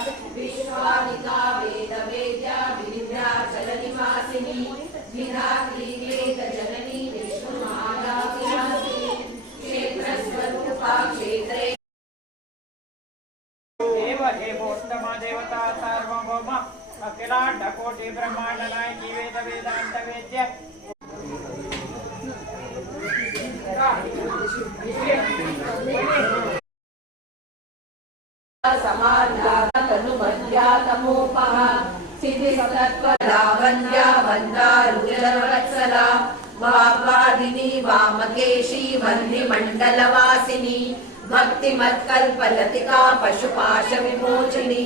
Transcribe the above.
विश्वानिका वेदवेद्या विविध्याचलनिवासिनी विधात्री वेदजननी विष्णुमायाविलासी क्षेत्रस्वरूपा क्षेत्रे देव देवोत्तम देवता सार्वभौम अखिलांड कोटि ब्रह्मांड नायकी वेद वेदांत वेद्य समाधातनुमध्यातमोपः सिद्धिसत्त्वलावण्या वन्दारुजरवत्सला वाग्वादिनी वामकेशी वह्निमण्डलवासिनी भक्तिमत्कल्पलतिका पशुपाशविमोचिनी